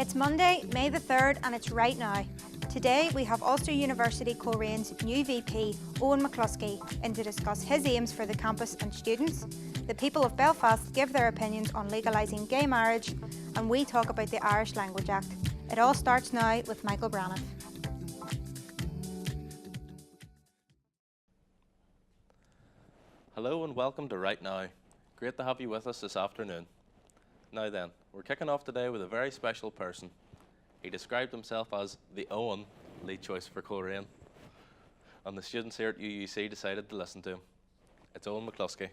It's Monday, May the 3rd, and it's right now. Today we have Ulster University Colerane's new VP, Owen McCluskey, in to discuss his aims for the campus and students. The people of Belfast give their opinions on legalising gay marriage, and we talk about the Irish Language Act. It all starts now with Michael Braniff. Hello and welcome to Right Now. Great to have you with us this afternoon. Now then, we're kicking off today with a very special person. He described himself as the Owen lead choice for Coleraine, and the students here at UUC decided to listen to him. It's Owen McCluskey.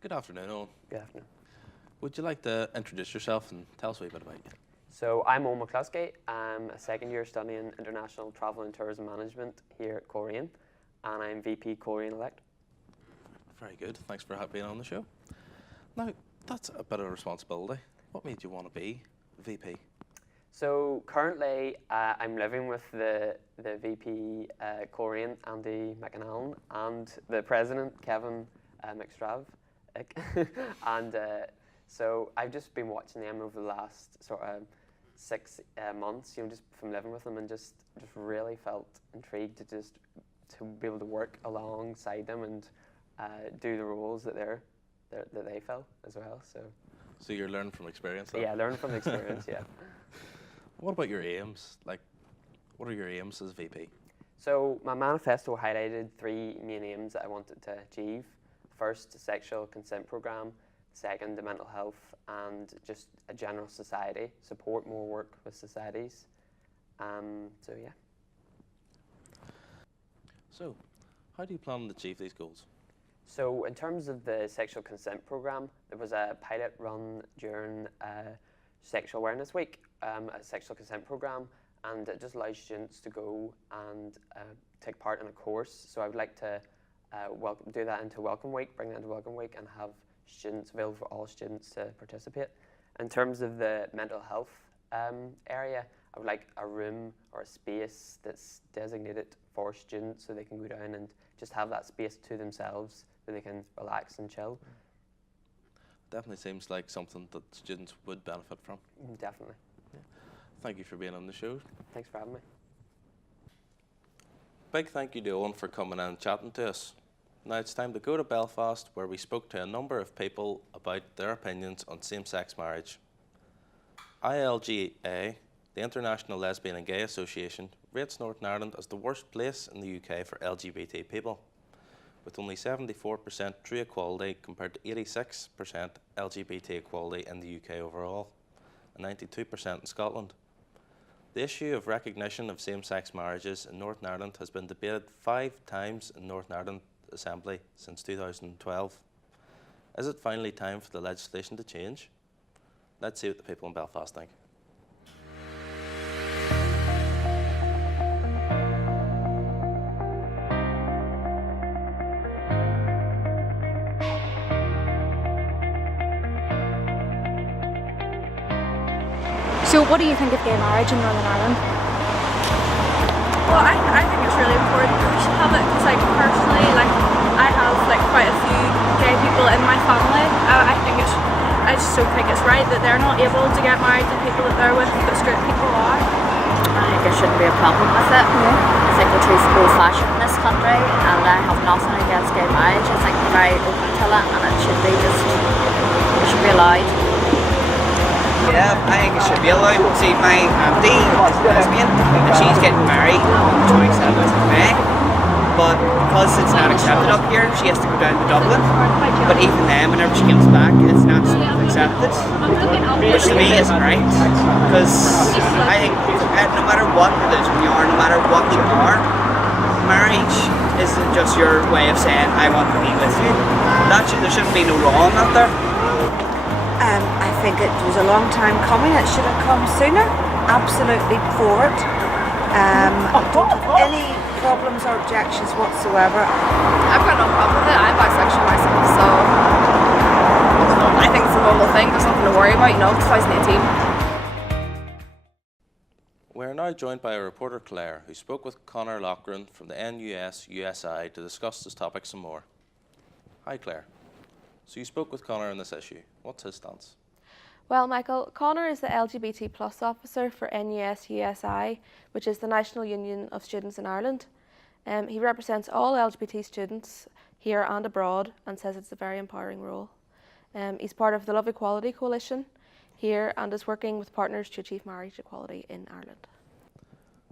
Good afternoon, Owen. Good afternoon. Would you like to introduce yourself and tell us a wee bit about you? So I'm Owen McCluskey. I'm a second year studying International Travel and Tourism Management here at Coleraine, and I'm VP Coleraine elect. Very good. Thanks for being on the show. Now, that's a bit of a responsibility. What made you want to be VP? So currently, I'm living with the VP Coleraine, Andy McAnallen, and the president, Kevin McStrav. And so I've just been watching them over the last sort of 6 months, you know, just from living with them, and just really felt intrigued to be able to work alongside them and do the roles that they felt as well. So you're learning from experience, though? Yeah, learning from experience, yeah. What about your aims? Like, what are your aims as VP? So my manifesto highlighted 3 main aims that I wanted to achieve. First, a sexual consent programme. Second, the mental health, and just a general society, support more work with societies. So yeah. So, how do you plan to achieve these goals? So in terms of the sexual consent programme, there was a pilot run during Sexual Awareness Week, a sexual consent programme, and it just allows students to go and take part in a course. So I would like to do that into Welcome Week, bring that into Welcome Week, and have students available for all students to participate. In terms of the mental health area, I would like a room or a space that's designated for students so they can go down and just have that space to themselves so they can relax and chill. Definitely seems like something that students would benefit from. Definitely. Yeah. Thank you for being on the show. Thanks for having me. Big thank you to Owen for coming in and chatting to us. Now it's time to go to Belfast, where we spoke to a number of people about their opinions on same-sex marriage. ILGA, the International Lesbian and Gay Association, rates Northern Ireland as the worst place in the UK for LGBT people, with only 74% true equality compared to 86% LGBT equality in the UK overall, and 92% in Scotland. The issue of recognition of same-sex marriages in Northern Ireland has been debated 5 times in Northern Ireland Assembly since 2012. Is it finally time for the legislation to change? Let's see what the people in Belfast think. So what do you think of gay marriage in Northern Ireland? Well, I think it's really important that we should have it because, like, personally, like, I have quite a few gay people in my family. I just don't think it's right that they're not able to get married to people that they're with, but straight people are. I think there shouldn't be a problem with it. I think we're too old-fashioned in this country, and I have nothing against gay marriage. I think we're very open to it, and it should be allowed. Yeah, I think it should be allowed. See, my auntie is lesbian and she's getting married on the 27th of May, but because it's not accepted up here, she has to go down to Dublin. But even then, whenever she comes back, it's not accepted, which to me isn't right. Because I think no matter what religion you are, no matter what you are, marriage isn't just your way of saying, I want to be with you. There shouldn't be no wrong out there. I think it was a long time coming. It should have come sooner. Absolutely for it. I don't have any problems or objections whatsoever. I've got no problem with it. I'm bisexual myself, so I think it's a normal thing. There's nothing to worry about, you know, it's 2018. We're now joined by a reporter, Claire, who spoke with Conor Loughran from the NUS-USI to discuss this topic some more. Hi, Claire. So you spoke with Conor on this issue. What's his stance? Well, Michael, Connor is the LGBT plus officer for NUS USI, which is the National Union of Students in Ireland. He represents all LGBT students here and abroad and says it's a very empowering role. He's part of the Love Equality Coalition here and is working with partners to achieve marriage equality in Ireland.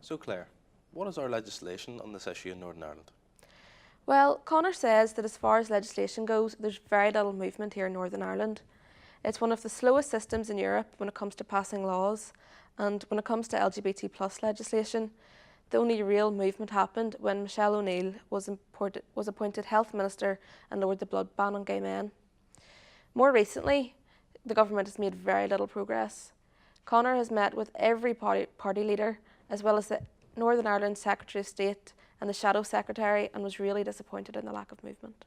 So Claire, what is our legislation on this issue in Northern Ireland? Well, Connor says that as far as legislation goes, there's very little movement here in Northern Ireland. It's one of the slowest systems in Europe when it comes to passing laws, and when it comes to LGBT plus legislation, the only real movement happened when Michelle O'Neill was appointed Health Minister and lowered the blood ban on gay men. More recently, the government has made very little progress. Connor has met with every party leader, as well as the Northern Ireland Secretary of State and the Shadow Secretary, and was really disappointed in the lack of movement.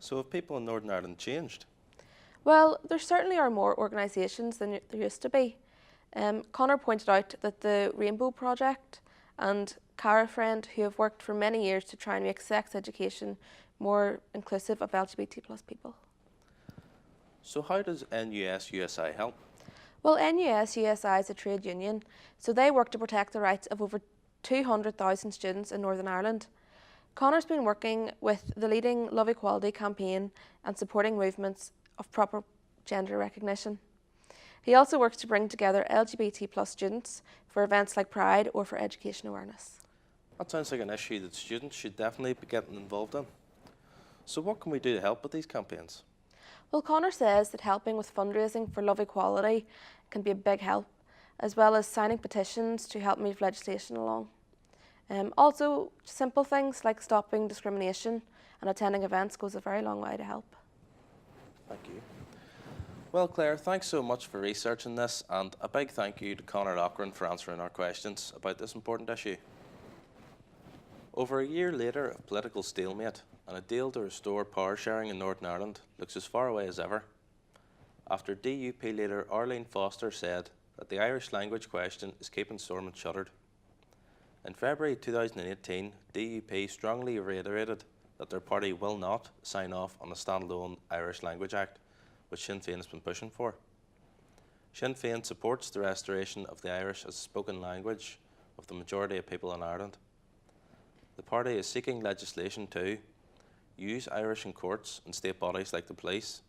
So have people in Northern Ireland changed? Well, there certainly are more organisations than there used to be. Connor pointed out that the Rainbow Project and Cara Friend, who have worked for many years to try and make sex education more inclusive of LGBT plus people. So how does NUS USI help? Well, NUS USI is a trade union, so they work to protect the rights of over 200,000 students in Northern Ireland. Connor's been working with the leading Love Equality campaign and supporting movements of proper gender recognition. He also works to bring together LGBT plus students for events like Pride or for education awareness. That sounds like an issue that students should definitely be getting involved in. So what can we do to help with these campaigns? Well, Connor says that helping with fundraising for Love Equality can be a big help, as well as signing petitions to help move legislation along. Also, simple things like stopping discrimination and attending events goes a very long way to help. Thank you. Well, Claire, thanks so much for researching this, and a big thank you to Conor Loughran for answering our questions about this important issue. Over a year later of political stalemate and a deal to restore power sharing in Northern Ireland looks as far away as ever, after DUP leader Arlene Foster said that the Irish language question is keeping Stormont shuttered. In February 2018, DUP strongly reiterated that their party will not sign off on the standalone Irish Language Act, which Sinn Féin has been pushing for. Sinn Féin supports the restoration of the Irish as a spoken language of the majority of people in Ireland. The party is seeking legislation to use Irish in courts and state bodies like the police,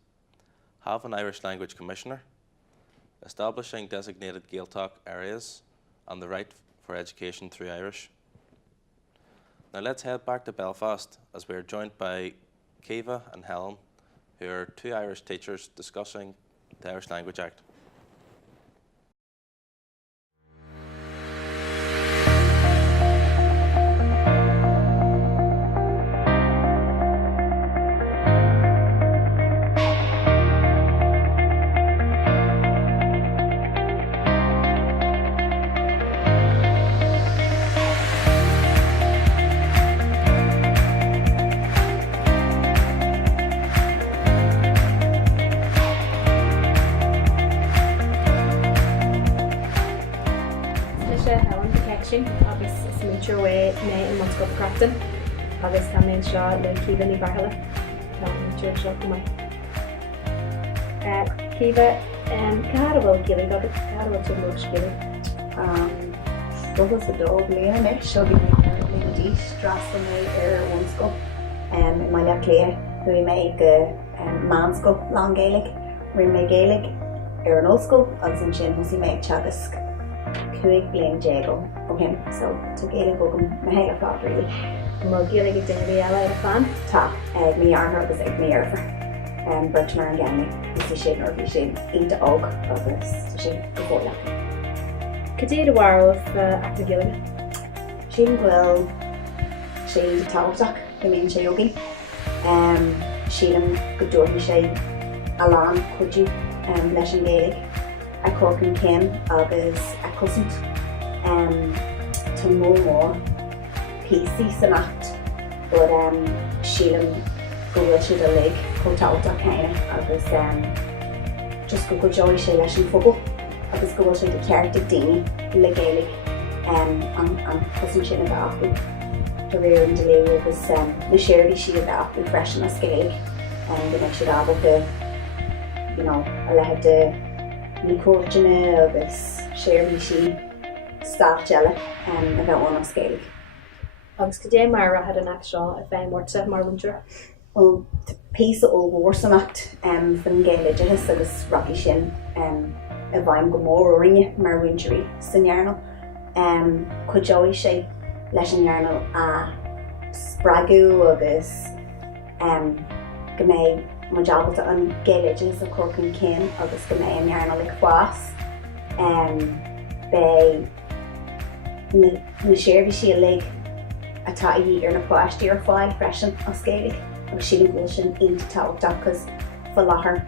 have an Irish language commissioner, establishing designated Gaeltacht areas, and the right for education through Irish. Now let's head back to Belfast as we are joined by Kiva and Helen, who are two Irish teachers discussing the Irish Language Act. agus is muútear way mé in man go craftan agus tá mé seo le Kiva ní barhala tá muútear seo go mai. Kiva, cad bhfuil gilí go cad bhfuil tú lúg gilí? Dogus a dog léana seo bhí mé díos drasla mé one scoil i mai le clé hui mé go man scoil lá Gaelic ri mé Gaelic an old scoil agus an sin hosí mé teagas cuaig bliain déagó ó him, so tu Gaelic ó go mahéile fád really. Má Gaelic ag daoine eile ar a fan? Tá, ag mí arthar agus ag mí arthar. Bert mar an gceanna is sin or bhí sin ínta óg agus sin go bhóla. Cadéad a bhharmh ach na Gaelic? Sin bhfuil sé de tábhachtach go mbeadh sé ógaí. Sílam go dúirthaí sé a lán chuidú leis an Gaelic a corcan céim agus a cosint tá mór písaí san acht bud sílam go bhfuil siad a lig chun tábhachtach chéine agus just go joy sé leis an phobal agus go bhfuil siad a ceart ag daoine le Gaelic an cosint sin a bheith acu do réir an delé agus na séirí siad a bheith acu freisin as Gaelic go méid siad ábhar go a leithe de ní cuairteanna agus séirbhí sí státeile a bheith an scéalaigh. Agus go dé mar had an act seo a féin mórta mar winter. Well, the piece ó bhórsannacht fan géileidethes agus rocky sin a bhaim go mór rinne mar winterí san nearnal. Cuideoidh sé leis an nearnal a spragu agus go mé majalbalta an géileidethes a corcan cin agus go mé an nearnal ag fás. Bei na séirbhí sí a lig atá í ar na pláistí ar fáil freisin a scéalaigh. Agus sin bhfuil sin aonanta táhachtach cos fa láthair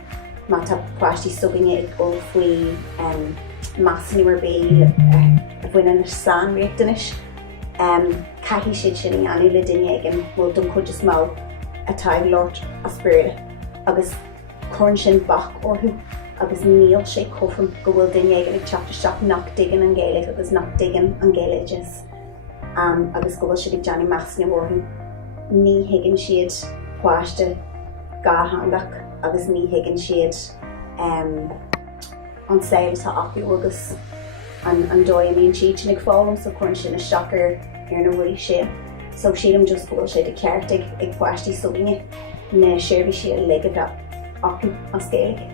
má tá pláistí sugaine ag go faoi meascní mar bé a bhain na slán riachtanis. Caithfí siad sin í anú le duine ag an bhfuil don chuid is mó atá ag Lord a spúide agus chun sin bach orthú agus níl sé cofram go bhfuil duine ag ag teachtarteach nach digan an Gaeilge agus nach digan an Gaeilgeas. Agus go bhfuil siad ag deanna meascní orthú. Ní higann siad pláiste gáthangach agus ní higann siad an saoil tá acu agus an dóimíonn siad sin ag fálam so chun sin a seachar ar na bhuaí sin. So siadm just bhfuil siad ag ceart ag pláistí sugaine na séirbhí siad le a bheith acu a scéalaigh.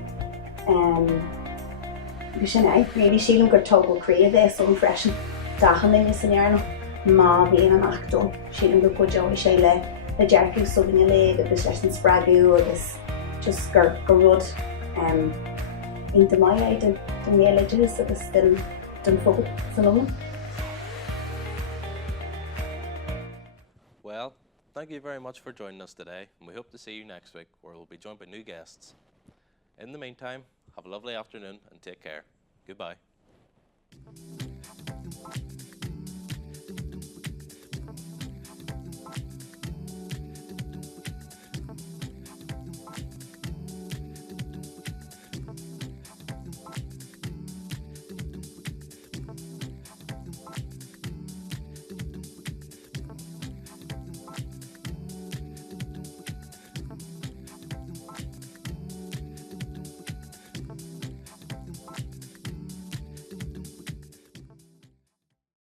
Go sin réidir siadm gur tógáil críomh é son freisin dachan in san nearnal má bhíon an actó. Siadm gur cuideoidh sé le dearcú sugaine le agus leis an spragu agus just gur rud ionta mai den géileidethes agus den phobal san Nolan. Well, thank you very much for joining us today, and we hope to see you next week where we'll be joined by new guests. In the meantime, have a lovely afternoon and take care. Goodbye.